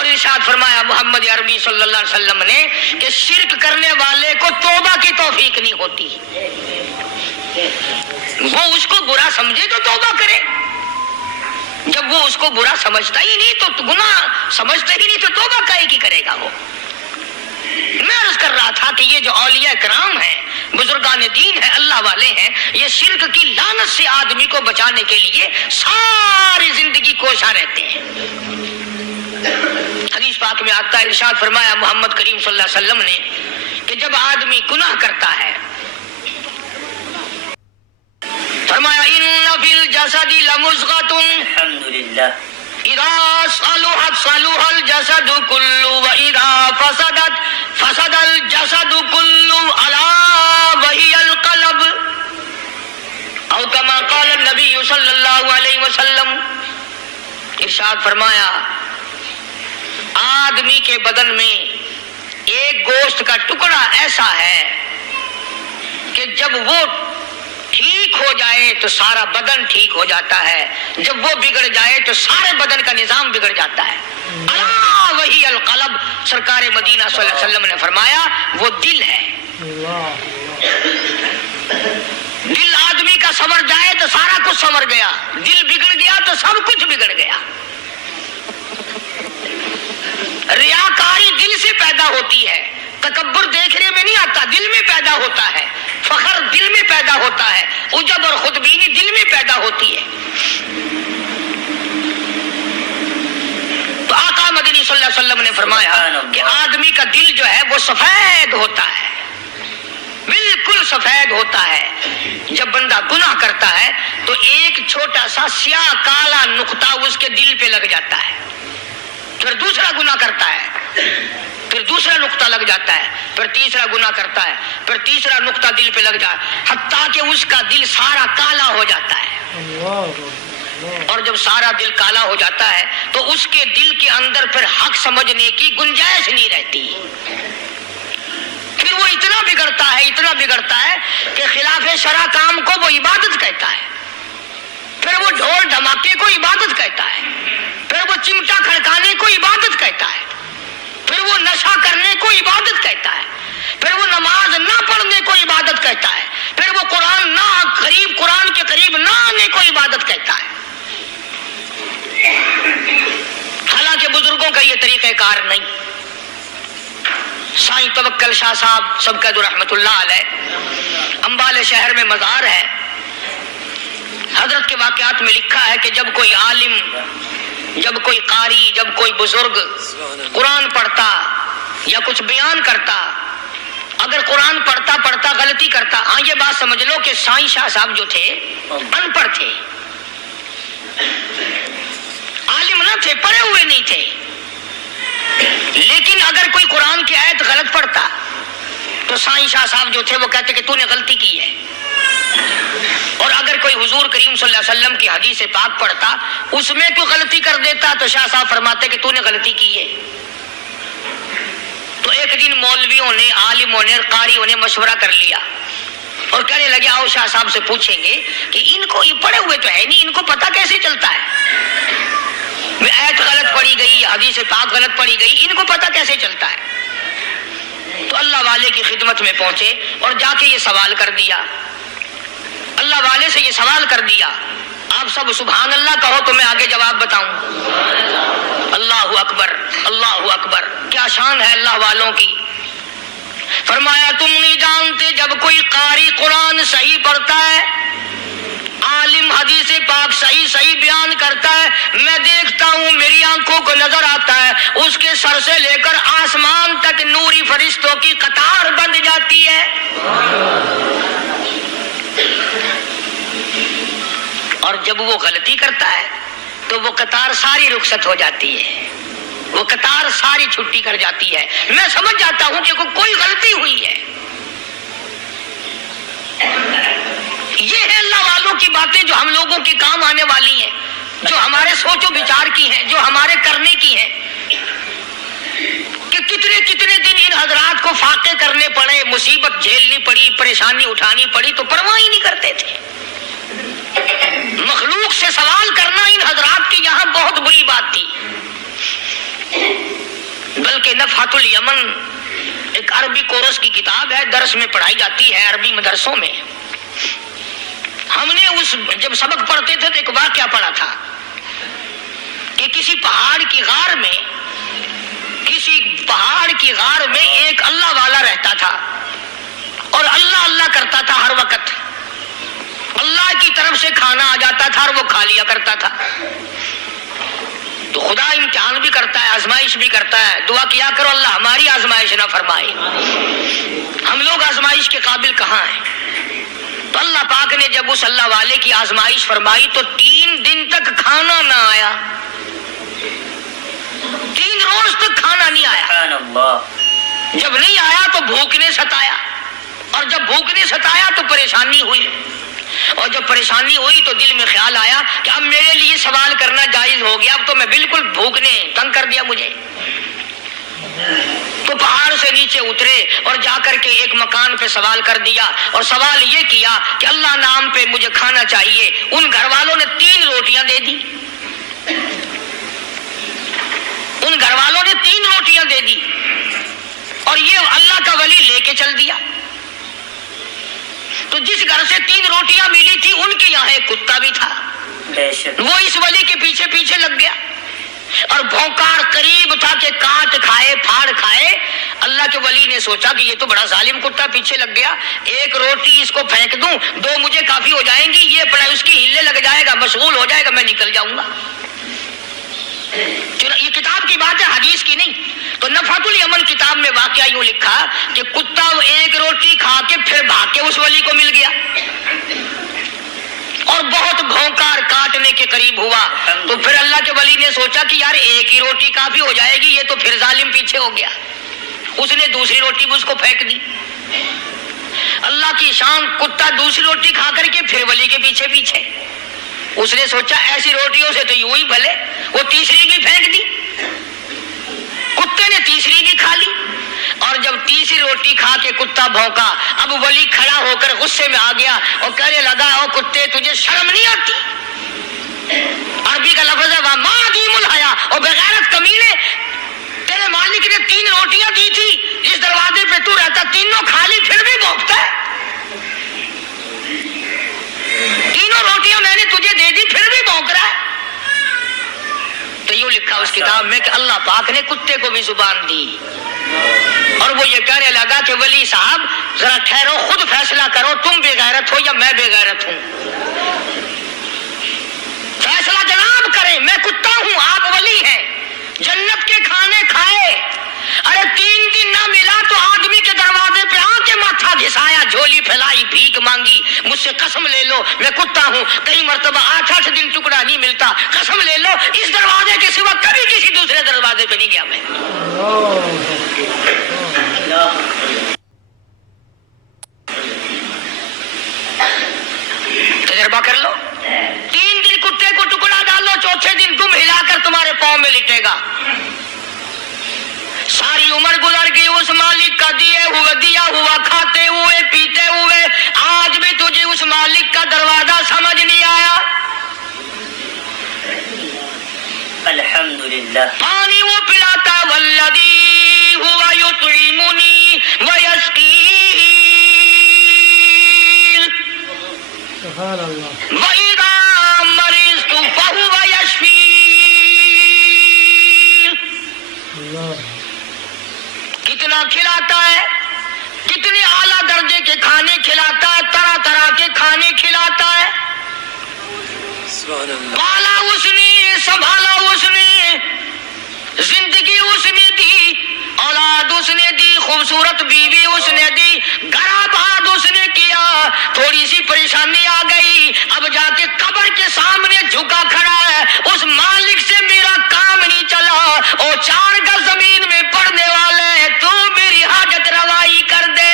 اور ارشاد فرمایا محمد عربی صلی اللہ علیہ وسلم نے کہ شرک کرنے والے کو توبہ کی توفیق نہیں ہوتی. وہ اس کو برا سمجھے تو توبہ کرے، جب وہ اس کو برا سمجھتا ہی نہیں تو گناہ سمجھتا ہی نہیں تو توبہ کائے کی کرے گا وہ. میں عرض کر رہا تھا کہ یہ جو اولیاء کرام ہیں، بزرگان دین ہیں، اللہ والے ہیں، یہ شرک کی لعنت سے آدمی کو بچانے کے لیے ساری زندگی کوشاں رہتے ہیں. حدیث پاک میں آتا ہے، ارشاد فرمایا محمد کریم صلی اللہ علیہ وسلم نے کہ جب آدمی گناہ کرتا ہے، فرمایا ان فی الجسد لمضغۃ الحمدللہ اذا صلحت صلح الجسد كله واذا فسدت فسد الجسد كله الا وهي القلب او كما قال النبي صلی اللہ علیہ وسلم. ارشاد فرمایا آدمی کے بدن میں ایک گوشت کا ٹکڑا ایسا ہے کہ جب وہ ٹھیک ہو جائے تو سارا بدن ٹھیک ہو جاتا ہے، جب وہ بگڑ جائے تو سارے بدن کا نظام بگڑ جاتا ہے. الا وہی القلب، سرکار مدینہ صلی اللہ علیہ وسلم نے فرمایا وہ دل ہے. دل آدمی کا سنور جائے تو سارا کچھ سنور گیا، دل بگڑ گیا تو سب کچھ بگڑ گیا. ریاکاری دل سے پیدا ہوتی ہے، تکبر دیکھنے میں نہیں آتا، دل میں پیدا ہوتا ہے. فخر دل میں پیدا ہوتا ہے، عجب اور خودبینی دل میں پیدا ہوتی ہے. تو آقا مدنی صلی اللہ علیہ وسلم نے فرمایا کہ آدمی کا دل جو ہے وہ سفید ہوتا ہے، بالکل سفید ہوتا ہے. جب بندہ گناہ کرتا ہے تو ایک چھوٹا سا سیاہ کالا نقطہ اس کے دل پہ لگ جاتا ہے، پھر دوسرا گناہ کرتا ہے، پھر دوسرا نقطہ لگ جاتا ہے، پھر تیسرا گناہ کرتا ہے، پھر تیسرا نقطہ دل پہ لگ جاتا ہے، حتیٰ کہ اس کا دل سارا کالا ہو جاتا ہے. اور جب سارا دل کالا ہو جاتا ہے تو اس کے دل کے اندر پھر حق سمجھنے کی گنجائش نہیں رہتی. پھر وہ اتنا بگڑتا ہے کہ خلاف شرع کام کو وہ عبادت کہتا ہے، پھر وہ ڈھول دھماکے کو عبادت کہتا ہے، پھر وہ چمٹا کھڑکانے کو عبادت کہتا ہے، پھر وہ نشہ کرنے کو عبادت کہتا ہے، پھر وہ نماز نہ پڑھنے کو عبادت کہتا ہے، پھر وہ قرآن کے قریب نہ آنے کو عبادت کہتا ہے. حالانکہ بزرگوں کا یہ طریقہ کار نہیں. سائیں توکل شاہ صاحب سبقت رحمت اللہ علیہ، امبالے شہر میں مزار ہے. حضرت کے واقعات میں لکھا ہے کہ جب کوئی عالم، جب کوئی قاری، جب کوئی بزرگ قرآن پڑھتا یا کچھ بیان کرتا، اگر قرآن پڑھتا غلطی کرتا، ہاں یہ بات سمجھ لو کہ سائیں شاہ صاحب جو تھے ان پڑھ تھے، عالم نہ تھے، پڑھے ہوئے نہیں تھے، لیکن اگر کوئی قرآن کی آیت غلط پڑھتا تو سائیں شاہ صاحب جو تھے وہ کہتے کہ تو نے غلطی کی ہے. اور اگر کوئی حضور کریم صلی اللہ علیہ وسلم کی حدیث پاک پڑھتا اس میں کوئی غلطی کر دیتا تو شاہ صاحب فرماتے کہ تو نے غلطی کی ہے. تو ایک دن مولویوں نے، عالموں نے، قاریوں نے مشورہ کر لیا اور کہنے لگے آؤ شاہ صاحب سے پوچھیں گے کہ ان کو یہ پڑھے ہوئے تو ہے نہیں، ان کو پتہ کیسے چلتا ہے، آیت غلط پڑھی گئی، حدیث پاک غلط پڑھی گئی، ان کو پتہ کیسے چلتا ہے. تو اللہ والے کی خدمت میں پہنچے اور جا کے یہ سوال کر دیا، اللہ والے سے یہ سوال کر دیا. آپ سب سبحان اللہ کہو تو میں آگے جواب بتاؤں. اللہ اکبر، اللہ اکبر، کیا شان ہے اللہ والوں کی. فرمایا تم نہیں جانتے جب کوئی قاری قرآن صحیح پڑھتا ہے، عالم حدیث پاک صحیح بیان کرتا ہے، میں دیکھتا ہوں، میری آنکھوں کو نظر آتا ہے، اس کے سر سے لے کر آسمان تک نوری فرشتوں کی قطار بند جاتی ہے. اور جب وہ غلطی کرتا ہے تو وہ قطار ساری رخصت ہو جاتی ہے، وہ قطار ساری چھٹی کر جاتی ہے. میں سمجھ جاتا ہوں کہ کوئی غلطی ہوئی ہے. یہ ہے اللہ والوں کی باتیں جو ہم لوگوں کے کام آنے والی ہیں، جو ہمارے سوچ و بچار کی ہیں، جو ہمارے کرنے کی ہیں. کہ کتنے دن ان حضرات کو فاقے کرنے پڑے، مصیبت جھیلنی پڑی، پریشانی اٹھانی پڑی تو پرواہ ہی نہیں کرتے تھے. مخلوق سے سوال کرنا ان حضرات کی یہاں بہت بری بات تھی. کہ نفحۃ الیمن ایک عربی کورس کی کتاب ہے، درس میں پڑھائی جاتی ہے عربی مدرسوں میں. ہم نے جب سبق پڑھتے تھے تو ایک واقعہ پڑھا تھا کہ کسی پہاڑ کی غار میں ایک اللہ والا رہتا تھا اور اللہ اللہ کرتا تھا ہر وقت. اللہ کی طرف سے کھانا آ جاتا تھا اور وہ کھا لیا کرتا تھا. تو خدا امتحان بھی کرتا ہے، آزمائش بھی کرتا ہے. دعا کیا کرو اللہ ہماری آزمائش نہ فرمائے. ہم لوگ آزمائش کے قابل کہاں ہیں؟ تو اللہ پاک نے جب اس اللہ والے کی آزمائش فرمائی تو 3 دن تک کھانا نہ آیا. 3 روز تک کھانا نہیں آیا. جب نہیں آیا تو بھوک نے ستایا، اور جب بھوک نے ستایا تو پریشانی ہوئی، اور جب پریشانی ہوئی تو دل میں خیال آیا کہ اب میرے لیے سوال کرنا جائز ہو گیا، اب تو میں بالکل بھوک نے تنگ کر دیا مجھے. تو پہاڑ سے نیچے اترے اور جا کر کے ایک مکان پہ سوال کر دیا، اور سوال یہ کیا کہ اللہ نام پہ مجھے کھانا چاہیے. ان گھر والوں نے 3 روٹیاں دے دی. اور یہ اللہ کا ولی لے کے چل دیا. تو جس گھر سے 3 روٹیاں ملی تھی ان کے یہاں ایک کتا بھی تھا. وہ اس ولی کے پیچھے پیچھے لگ گیا اور بھونکار قریب تھا کہ کاٹ کھائے پھاڑ کھائے. اللہ کے ولی نے سوچا کہ یہ تو بڑا ظالم کتا پیچھے لگ گیا، 1 روٹی اس کو پھینک دوں، 2 مجھے کافی ہو جائیں گی، یہ پڑا اس کی ہلے لگ جائے گا، مشغول ہو جائے گا، میں نکل جاؤں گا. یہ کتاب کی بات ہے، حدیث کی نہیں. تو نفحۃ الیمن کتاب میں واقعہ یوں لکھا کہ کتا 1 روٹی کھا کے پھر بھاگ کے اس ولی کو مل گیا اور بہت بھونکار کاٹنے کے قریب ہوا. تو پھر اللہ کے ولی نے سوچا کہ یار 1 ہی روٹی کافی ہو جائے گی، یہ تو پھر ظالم پیچھے ہو گیا. اس نے دوسری روٹی بھی اس کو پھینک دی. اللہ کی شان، کتا دوسری روٹی کھا کر کے پھر ولی کے پیچھے پیچھے. اس نے سوچا ایسی روٹیوں سے تو یوں ہی بھلے، وہ تیسری بھی پھینک دی. کتے نے تیسری بھی کھا لی، اور جب تیسری روٹی کھا کے کتا بھونکا، اب ولی کھڑا ہو کر غصے میں آ گیا اور کہنے لگا او کتے تجھے شرم نہیں آتی؟ عربی کا لفظ ہے وَمَا عَدِيمُ الْحَيَا، اور بغیرت کمینے، تیرے مالک نے 3 روٹیاں دی تھی، جس دروازے پہ تو رہتا تینوں کھا لی پھر بھی بھونکتا ہے. 3 روٹیاں میں نے تجھے دے دی پھر بھی بھونک رہا ہے. تو یوں لکھا اس کتاب میں کہ اللہ پاک نے کتے کو بھی زبان دی. اور وہ یہ کہنے لگا کہ ولی صاحب ذرا ٹھہرو، خود فیصلہ کرو، تم بے غیرت ہو یا میں بے غیرت ہوں. فیصلہ جناب کریں، میں کتا ہوں، آپ ولی ہیں. جنت کے کھانے کھائے، ارے 3 دن نہ ملا تو آدمی کے دروازے پہ آ کے ماتھا گھسایا، جھولی پھیلائی، بھیک مانگی، مجھ سے قسم لے لو میں کتا ہوں. کئی مرتبہ 8 دن ٹکڑا نہیں ملتا، قسم لے لو اس دروازے کے سوا کبھی کسی دوسرے دروازے پہ نہیں گیا میں. تجربہ کر لو. 3 دن کتے کو ٹکڑا ڈالو، 4تھے دن تم ہلا کر تمہارے پاؤں میں لٹے گا. ساری عمر گزر گئی اس مالک کا دیا ہوا کھاتے ہوئے پیتے ہوئے، آج بھی تجھے اس مالک کا دروازہ سمجھ نہیں آیا. الحمدللہ. پانی وہ پلاتا والذی ہوا یطعمنی ویسقین وَإِذَا مَرِضْتُ فَهُوَ يَشْفِينِ. کتنا کھلاتا ہے، کتنے اعلیٰ درجے کے کھانے کھلاتا ہے، طرح طرح کے کھانے کھلاتا ہے. پالا اس نے، سنبھالا اس نے، زندگی اس نے دی، اولاد اس نے دی، خوبصورت بیوی اس نے دی، گھر آباد اس نے کیا. تھوڑی سی پریشانی آ گئی، اب جا کے قبر کے سامنے جھکا کھڑا ہے، اس مالک سے میرا کام نہیں چلا، اور 4 گز زمین میں پڑنے والے، تو میری حاجت روائی کر دے.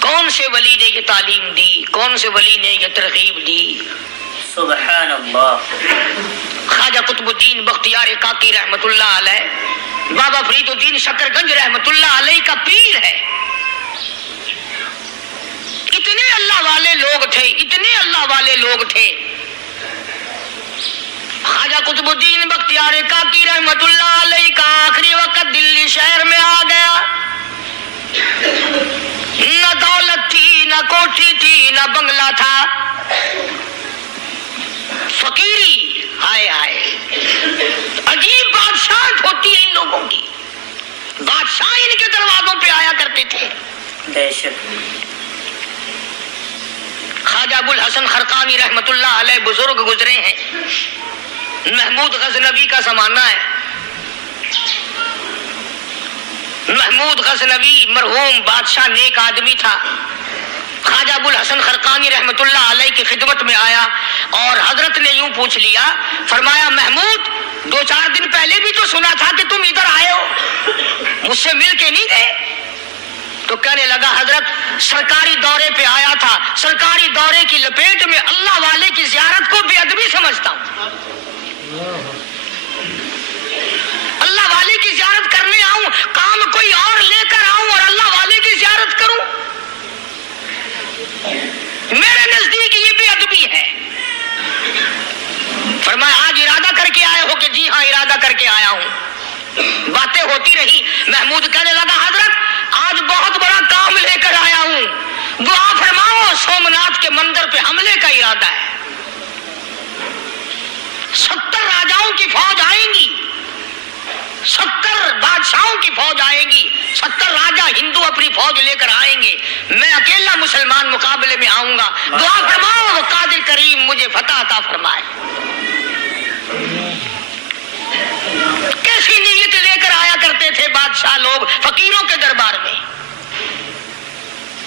کون سے ولی نے یہ تعلیم دی، کون سے ولی نے یہ ترغیب دی؟ سبحان اللہ. خواجہ قطب الدین بختیار کاکی رحمت اللہ علیہ، بابا فرید الدین شکر گنج رحمت اللہ علیہ کا پیر ہے. اتنے اللہ والے لوگ تھے، اتنے اللہ والے تھے. خواجہ قطب الدین بختیار کاکی رحمت اللہ علیہ کا آخری وقت دلی شہر میں آ گیا. نہ دولت تھی، نہ کوٹھی تھی، نہ بنگلہ تھا، فقیری. ہائے ہائے، عجیب بادشاہت ہوتی ہے ان لوگوں کی. بادشاہ ان کے دروازوں پہ آیا کرتے تھے. بے شک. خواجہ ابو الحسن خرقانی رحمت اللہ علیہ بزرگ گزرے ہیں. محمود غزنوی کا زمانہ ہے. محمود غزنوی مرحوم بادشاہ نیک آدمی تھا. خواجہ ابو الحسن خرقانی رحمت اللہ علیہ کی خدمت میں آیا اور حضرت نے یوں پوچھ لیا، فرمایا محمود 2-4 دن پہلے بھی تو سنا تھا کہ تم ادھر آئے ہو، مجھ سے مل کے نہیں گئے؟ تو کہنے لگا حضرت سرکاری دورے پہ آیا تھا، سرکاری دورے کی لپیٹ میں اللہ والے کی زیارت کو بے ادبی سمجھتا ہوں. اللہ والے کی زیارت کرنے آؤں، کام کوئی اور لے کر آؤں اور اللہ والے کی زیارت کروں؟ میرے نزدیک یہ بے ادبی ہے. فرمایا آج ارادہ کر کے آئے ہو؟ کہ جی ہاں ارادہ کر کے آیا ہوں. باتیں ہوتی رہی. محمود کہنے لگا حضرت آج بہت بڑا کام لے کر آیا ہوں، دعا فرماؤ. سومناتھ کے مندر پہ حملے کا ارادہ ہے. 70 راجاؤں کی فوج آئیں گی، 70 بادشاہوں کی فوج آئے گی، 70 راجا ہندو اپنی فوج لے کر آئیں گے. میں اکیلا مسلمان مقابلے میں آؤں گا. دعا فرماؤ وہ قادر کریم مجھے فتح عطا فرمائے. کیسی نیت لے کر آیا کرتے تھے بادشاہ لوگ فقیروں کے دربار میں.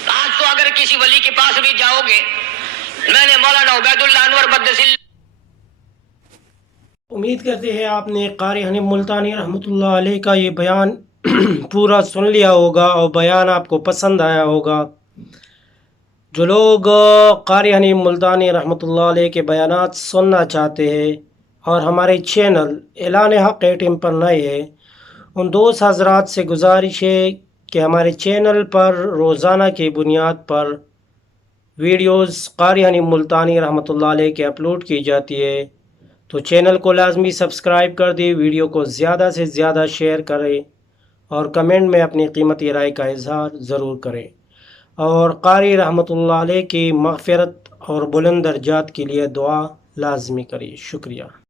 آج تو اگر کسی ولی کے پاس بھی جاؤ گے، میں نے مولانا عبید اللہ انور مقدس. امید کرتے ہیں آپ نے قاری حنیف ملتانی رحمۃ اللہ علیہ کا یہ بیان پورا سن لیا ہوگا اور بیان آپ کو پسند آیا ہوگا. جو لوگ قاری حنیف ملتانی رحمۃ اللہ علیہ کے بیانات سننا چاہتے ہیں اور ہمارے چینل اعلان حق 18 پر نئے ہیں، ان دوست حضرات سے گزارش ہے کہ ہمارے چینل پر روزانہ کی بنیاد پر ویڈیوز قاری حنیف ملتانی رحمۃ اللہ علیہ کے اپلوڈ کی جاتی ہے. تو چینل کو لازمی سبسکرائب کر دیں، ویڈیو کو زیادہ سے زیادہ شیئر کریں اور کمنٹ میں اپنی قیمتی رائے کا اظہار ضرور کریں. اور قاری رحمۃ اللہ علیہ کی مغفرت اور بلند درجات کے لیے دعا لازمی کریں. شکریہ.